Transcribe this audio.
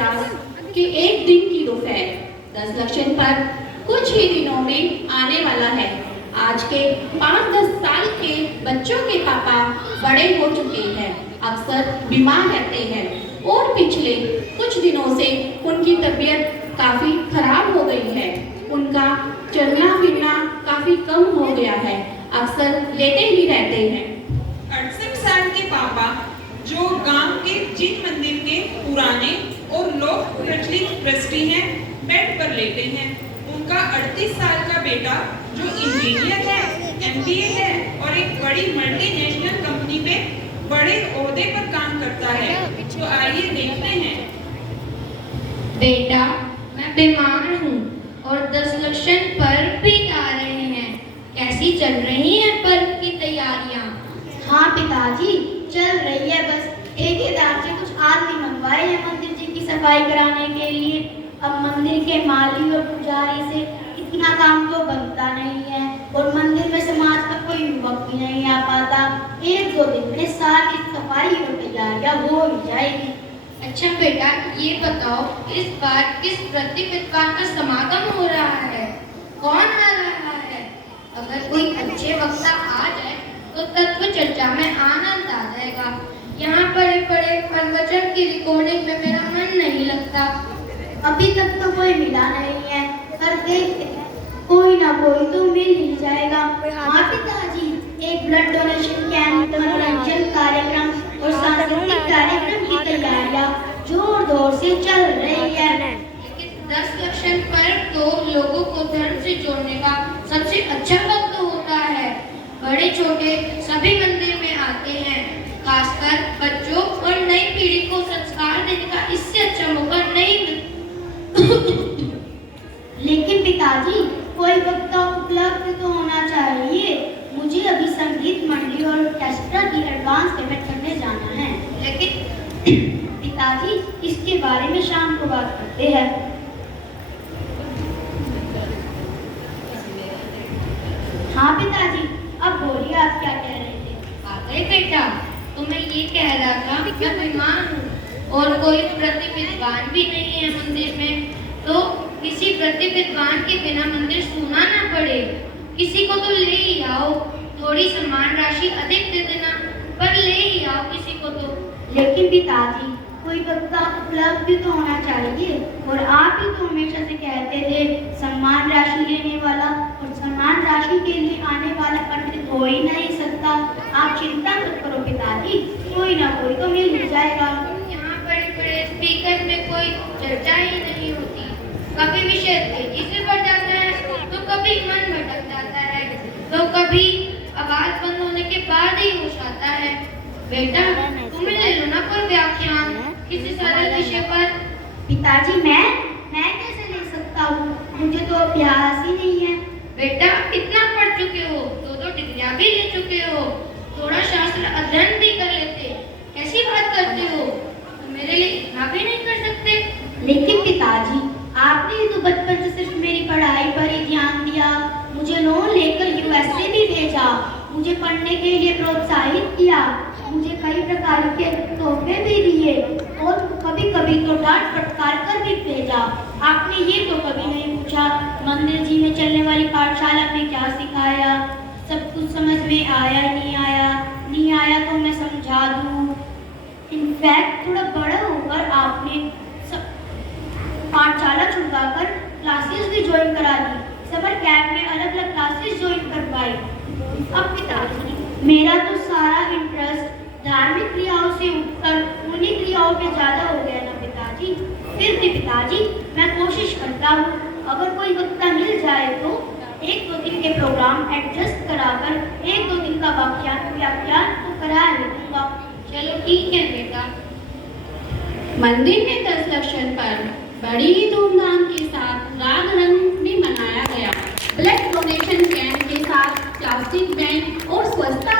50 के एक दिन की दोपहर 10 लक्षण पर कुछ ही दिनों में आने वाला है। आज के 5-10 साल के बच्चों के पापा बड़े हो चुके हैं, अक्सर बीमार रहते हैं और पिछले कुछ दिनों से उनकी तबीयत काफ़ी खराब हो गई है। उनका चलना फिरना काफ़ी कम हो गया है, अक्सर लेटे ही रहते हैं। 68 साल के पापा जो गांव के जिन मंदिर के पुराने और लोक प्रचलित ट्रस्टी हैं, बेड पर लेटे हैं। उनका 38 साल का बेटा जो इंजीनियर है, MBA है और एक बड़ी मल्टीनेशनल कंपनी में बड़े ओहदे पर काम करता है। तो आइए देखते हैं। बेटा, मैं बीमार हूँ और 10 लक्षण पर्व भी आ रहे हैं। कैसी चल रही हैं पर्व की तैयारियाँ? हाँ पिताजी, चल रही है। बस ठेकेदार से कुछ आदमी मंगवाए हैं मंदिर जी की सफाई कराने के लिए। अब मंदिर के माली और पुजारी से इतना काम तो बनता नहीं है और मंदिर में समाज का कोई युवक भी नहीं आ पाता। 1-2 दिन में सारी सफाई और तैयारियां हो ही जाएगी। अच्छा बेटा, ये बताओ इस बार किस प्रतिविद्वान का समागम हो रहा है? कौन आ रहा है? अगर कोई अच्छे वक्ता आ जाए तो तत्व चर्चा में आनंद आ जाएगा। यहाँ पड़े प्रवचन की रिकॉर्डिंग में मेरा मन नहीं लगता। अभी तक तो कोई मिला नहीं है, पर देखते हैं, कोई ना कोई तो मिल ही जाएगा। हाँ पिताजी, एक ब्लड डोनेशन कैंप, मनोरंजन कार्यक्रम और सांस्कृतिक कार्यक्रम की तैयारियां जोर-जोर से चल रही है। लेकिन 10 लक्षण पर्व तो लोगों को धर्म से जोड़ने का सबसे अच्छा वक्त होता है। बड़े छोटे सभी मंदिर में आते हैं, खासकर बच्चों और नई पीढ़ी को संस्कार देने का इससे अच्छा मौका नहीं मिलता। लेकिन पिताजी, कोई वक्ता उपलब्ध तो होना चाहिए। मुझे अभी संगीत मंडली और ऑर्केस्ट्रा की एडवांस पेमेंट करने जाना है। लेकिन पिताजी, इसके बारे में शाम को बात करते हैं। हाँ पिताजी, अब बोलिए, आप क्या कह रहे थे? अरे बेटा, तो मैं ये कह रहा था मैं बीमार हूँ और कोई प्रतिविद्वान भी नहीं है मंदिर में, तो किसी प्रतिविद्वान के बिना मंदिर सूना ना पड़े। किसी को तो ले ही आओ, थोड़ी सम्मान राशि अधिक दे देना, पर ले ही आओ किसी को तो। लेकिन पिताजी, कोई वक्ता उपलब्ध भी तो होना चाहिए और आप ही तो हमेशा से कहते थे सम्मान राशि लेने वाला और सम्मान राशि के लिए आने वाला पंडित हो ही नहीं सकता। आप चिंता मत करो पिताजी, कोई ना कोई तो मिल ही जाएगा। यहाँ बड़े स्पीकर में कोई चर्चा ही नहीं होती। कभी विषय तेजी से बढ़ जाता है तो कभी मन भटक जाता है, तो कभी आवाज बंद होने के बाद ही होश आता है। बेटा, तुम ले लो ना कोई व्याख्यान किसी सरल विषय पर। पिताजी, मैं कैसे ले सकता हूँ? मुझे तो अभ्यास ही नहीं है। बेटा, इतना पढ़ चुके हो, 2 डिग्रियां भी ले चुके हो, थोड़ा शास्त्र अध्ययन भी कर लेते, कैसी बात करते हो? तो मेरे लिए इतना भी नहीं कर सकते? लेकिन पिताजी, आपने तो बचपन से सिर्फ मेरी पढ़ाई पर ही ध्यान दिया, मुझे लोन लेकर USA भी भेजा, मुझे पढ़ने के लिए प्रोत्साहित किया, मुझे कई प्रकार के तोहफे भी दिए और कभी-कभी तो डांट फटकार कर भी भेजा। आपने ये तो कभी नहीं पूछा मंदिर जी में चलने वाली पाठशाला में क्या सिखाया, सब कुछ समझ में आया नहीं आया तो मैं समझा दूँ। इनफैक्ट थोड़ा बड़ा होकर आपने पाठशाला छुड़वाकर क्लासेस भी ज्वाइन करा दी, समर कैंप में अलग-अलग क्लासेस ज्वाइन करवाई। अब पिताजी, मेरा तो सारा इंटरेस्ट धार्मिक क्रियाओं से उठकर उन्हीं क्रियाओं पे ज्यादा हो गया ना पिताजी। फिर भी पिताजी, मैं कोशिश करता हूँ, अगर कोई वक्ता मिल जाए तो 1-2 दिन के प्रोग्राम एडजस्ट कराकर 1-2 दिन का व्याख्यान तो करा लूंगा। चलो ठीक है बेटा। मंदिर में 10 लक्षण पर्व बड़ी ही धूमधाम के साथ राग रंग में मनाया गया। ब्लड डोनेशन कैंप के साथ प्लास्टिक बैन और स्वच्छता